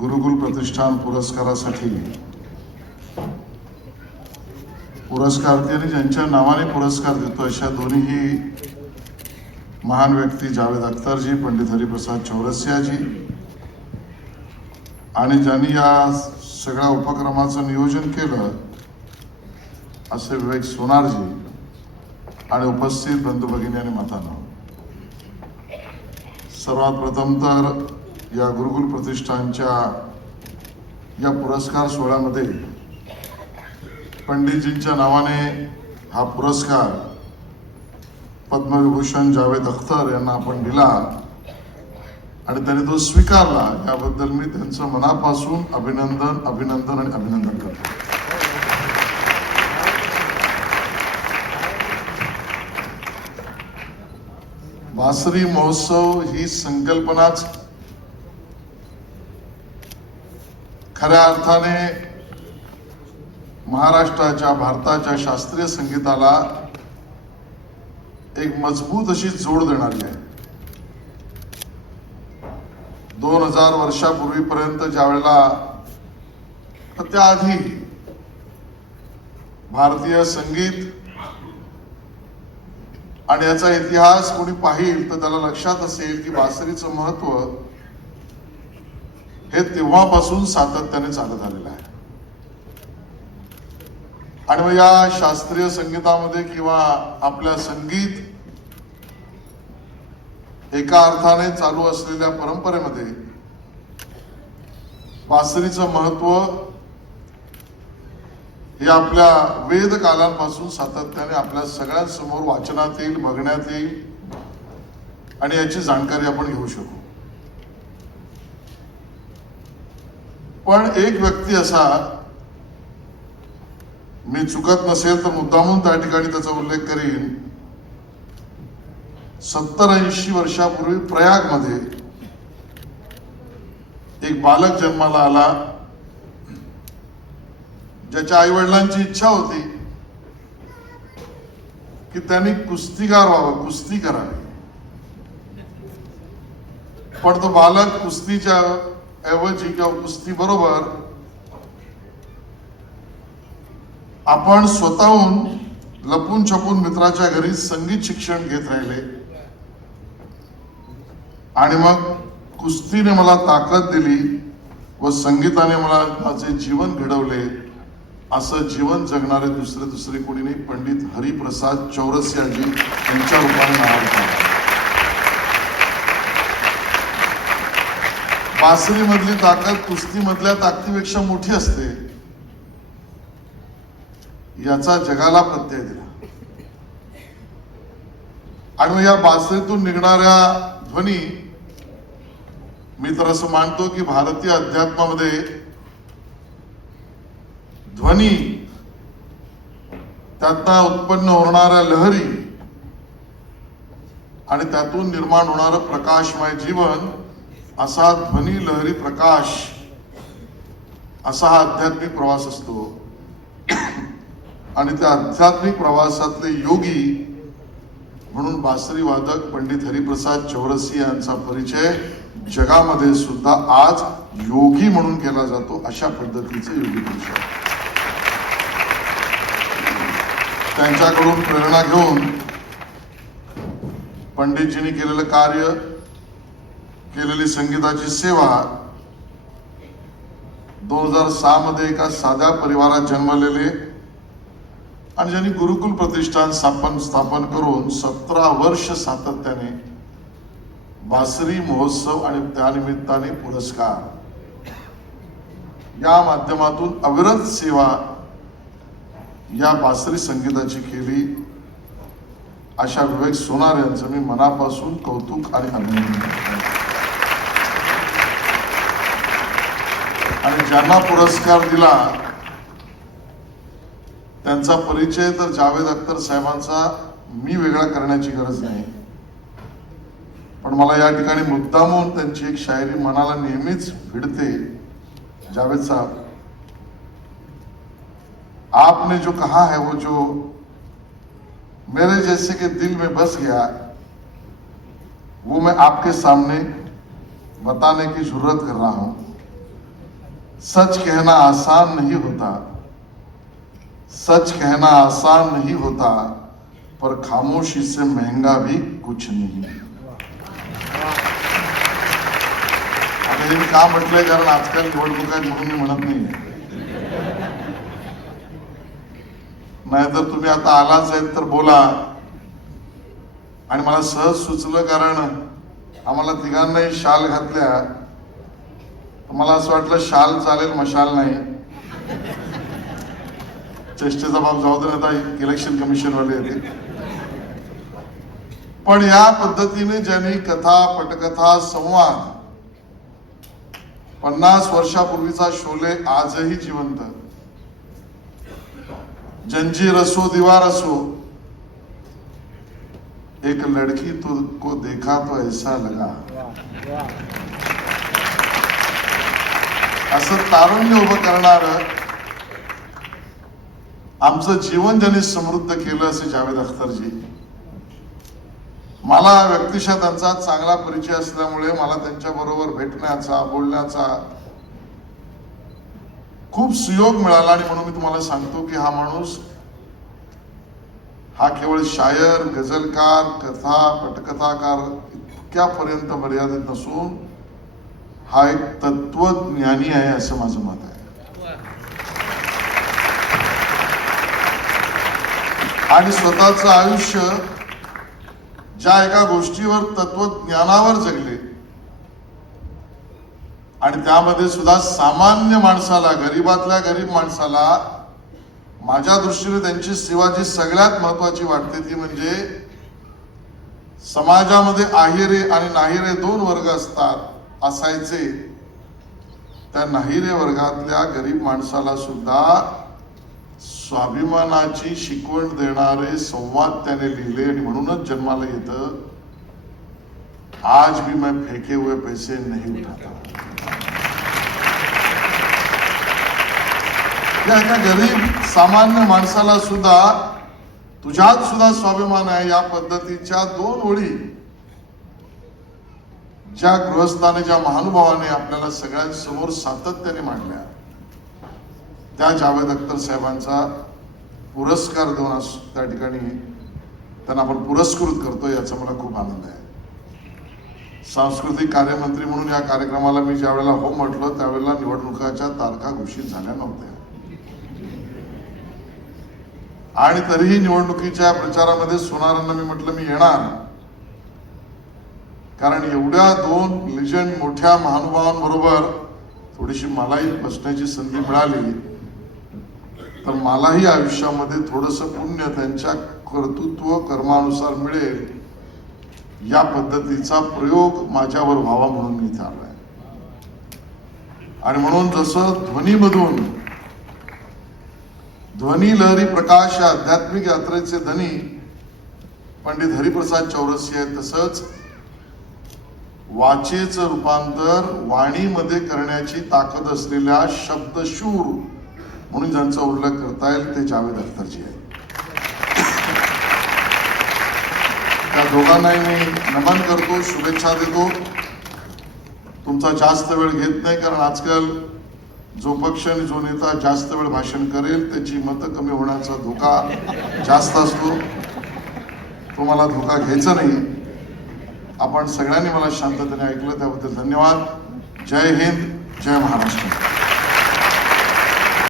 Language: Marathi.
गुरुकुल प्रतिष्ठान पुरस्कारासाठी. पुरस्कारते आणि ज्यांच्या नावाने पुरस्कार देतो अशा दोन्हीही महान व्यक्ती जावेद अख्तरजी पंडित हरिप्रसाद चौरसियाजी. आणि ज्यांनी या सगळ्या उपक्रमाचं नियोजन केलं असे विवेक सोनारजी आणि उपस्थित बंधू भगिनी आणि मतानं. सर्वात प्रथम तर या गुरुकुल प्रतिष्ठानच्या या पुरस्कार सोहळ्यामध्ये पंडितजींच्या नावाने हा पुरस्कार पद्मविभूषण जावेद अख्तर यांना आपण दिला आणि त्यांनी तो स्वीकारला याबद्दल मी त्यांचं मनापासून अभिनंदन अभिनंदन आणि अभिनंदन करतो. बासरी महोत्सव ही संकल्पनाच खऱ्या अर्थाने महाराष्ट्राच्या भारताच्या शास्त्रीय संगीताला एक मजबूत अशी जोड देणारी आहे. दोन हजार वर्षापूर्वीपर्यंत ज्या वेळेला त्याआधी भारतीय संगीत आणि याचा इतिहास कोणी पाहिल तर त्याला लक्षात असेल की बासरीचं महत्त्व हे तेव्हापासून सातत्याने चालत आलेलं आहे. आणि मग या शास्त्रीय संगीतामध्ये किंवा आपल्या संगीत एका अर्थाने चालू असलेल्या परंपरेमध्ये बासरीचं महत्त्व हे आपल्या वेद कालांपासून सातत्याने आपल्या सगळ्यांसमोर वाचनात येईल बघण्यात येईल आणि याची जाणकारी आपण घेऊ शकू. पण एक व्यक्ती असा मी चुकत नसेल तर मुद्दामून त्या ठिकाणी त्याचा उल्लेख करीन. सत्तर ऐंशी वर्षापूर्वी प्रयागमध्ये एक बालक जन्माला आला. ज्याच्या आई वडिलांची इच्छा होती की त्यांनी कुस्तीगार व्हावं कुस्ती करावी. पण तो बालक कुस्तीच्या ऐवजी किंवा कुस्ती बरोबर आपण स्वतःहून लपून छपून मित्राच्या घरी संगीत शिक्षण घेत राहिले. आणि मग कुस्तीने मला ताकद दिली व संगीताने मला माझे जीवन घडवले. असं जीवन जगणारे दुसरे दुसरे कोणी नाही पंडित हरिप्रसाद चौरसियाजी यांच्या रूपाने नाव बासरीमधली ताकद कुस्तीमधल्या ताकदीपेक्षा मोठी असते. याचा जगाला प्रत्यय दिला. आणि या बासरीतून निघणाऱ्या ध्वनी मी तर असं मानतो की भारतीय अध्यात्मामध्ये ध्वनी त्यातनं उत्पन्न होणाऱ्या लहरी आणि त्यातून निर्माण होणारं प्रकाशमय जीवन असा ध्वनी लहरी प्रकाश असा हा आध्यात्मिक प्रवास असतो. आणि त्या आध्यात्मिक प्रवासातले योगी म्हणून बासरी वादक पंडित हरिप्रसाद चौरसी यांचा परिचय जगामध्ये सुद्धा आज योगी म्हणून केला जातो अशा पद्धतीचे योगी पुरुष त्यांच्याकडून प्रेरणा घेऊन पंडितजींनी केलेलं कार्य केलेली संगीताची सेवा दोन हजार सहा मध्ये एका साध्या परिवारात जन्मलेले आणि ज्यांनी गुरुकुल प्रतिष्ठान स्थापन स्थापन करून सतरा वर्ष सातत्याने बासरी महोत्सव आणि त्यानिमित्ताने पुरस्कार. या माध्यमातून अविरत सेवा या बासरी संगीताची केली. अशा विवेक सोनार यांचं मी मनापासून कौतुक आणि अभिनंदन करतो. आणि ज्यांना पुरस्कार दिला त्यांचा परिचय तर जावेद अख्तर साहेबांचा मी वेगळा करण्याची गरज नाही. पण मला या ठिकाणी मुद्दामून त्यांची एक शायरी मनाला नेहमीच भिडते जावेद साहब. आपने जो कहा है वो जो मेरे जैसे के दिल में बस गया वो मैं आपके सामने बताने की जरूरत कर रहा हूं। सच कहना आसान नहीं होता। सच कहना आसान नहीं होता पर खामोशी से महंगा भी कुछ नहीं। आता हे का म्हटलंय कारण आजकाल निवडणूक आहेत म्हणून मी म्हणत नाहीये नाहीतर तुम्ही आता आलाच आहेत तर बोला आणि मला सहज सुचलं कारण आम्हाला तिघांनाही शाल घातल्या मला असं वाटलं शाल चालेल मशाल नाही. चेष्टेचा बाब जाऊ दे आता इलेक्शन कमिशन वाले येते पण या पद्धतीने ज्यांनी कथा पटकथा संवाद पन्नास वर्षापूर्वीचा शोले आजही जिवंत. जंजीर असो दिवार असो एक लड़की तो को देखा तो ऐसा लगा. असं तारुण्य उभं करणार आमचं जीवन ज्यांनी समृद्ध केलं असे जावेद अख्तरजी. मला व्यक्तिशः त्यांचा चांगला परिचय असल्यामुळे मला त्यांच्या बरोबर भेटण्याचा बोलण्याचा खूप सुयोग मिळाला आणि म्हणून मी तुम्हाला सांगतो की हा माणूस हा केवळ शायर गझलकार कथा पटकथाकार इतक्यापर्यंत मर्यादित नसून हा एक तत्वज्ञानी आहे असं माझं मत आहे. आणि स्वतःचं आयुष्य ज्या एका गोष्टीवर तत्वज्ञानावर जगले आणि त्यामध्ये सुद्धा सामान्य माणसाला गरीबातल्या गरीब माणसाला माझ्या दृष्टीने त्यांची सेवा जी सगळ्यात महत्वाची वाटते ती म्हणजे समाजामध्ये आहेरे आणि नाहिरे दोन वर्ग असतात. असायचे. त्या नाहिरे वर्गातल्या गरीब माणसाला सुद्धा स्वाभिमानाची शिकवण देणारे संवाद त्याने लिहिले आणि म्हणूनच जन्माला येतं. आज भी मैं फेके हुए पैसे नहीं उठाता. या एका गरीब सामान्य माणसाला सुद्धा तुझ्यात सुद्धा स्वाभिमान आहे या पद्धतीच्या दोन ओळी ज्या गृहस्थाने ज्या महानुभावाने आपल्याला सगळ्यांसमोर सातत्याने मांडल्या त्या जावेद अख्तर साहेबांचा पुरस्कार देऊन आज त्या ठिकाणी त्यांना आपण पुरस्कृत करतो याचा मला खूप आनंद आहे. सांस्कृतिक कार्यमंत्री म्हणून या कार्यक्रमाला मी ज्या वेळेला हो म्हटलं त्यावेळेला निवडणुकाच्या तारखा घोषित झाल्या नव्हत्या. आणि तरीही निवडणुकीच्या प्रचारामध्ये सोनारांना मी म्हटलं मी येणार. कारण एवढ्या दोन लिजंड मोठ्या महानुभावांबरोबर थोडीशी मलाही बसण्याची संधी मिळाली. तर मलाही आयुष्यामध्ये थोडस पुण्य त्यांच्या कर्तृत्व कर्मानुसार मिळेल या पद्धतीचा प्रयोग माझ्यावर व्हावा म्हणून मी इथे आलोय. आणि म्हणून जसं ध्वनीमधून ध्वनी लहरी प्रकाश या आध्यात्मिक यात्रेचे धनी पंडित हरिप्रसाद चौरसी आहेत तसंच वाचेचं रूपांतर वाणीमध्ये करण्याची ताकद असलेल्या शब्दशूर म्हणून ज्यांचा उल्लेख करता येईल ते जावेद अख्तरजी आहेत. त्या दोघांनाही मी नमन करतो शुभेच्छा देतो. तुमचा जास्त वेळ घेत नाही कारण आजकाल जो पक्ष आणि जो नेता जास्त वेळ भाषण करेल त्याची मतं कमी होण्याचा धोका जास्त असतो. तुम्हाला धोका घ्यायचा नाही आपण सगळ्यांनी मला शांततेने ऐकलं त्याबद्दल धन्यवाद. जय हिंद जय महाराष्ट्र.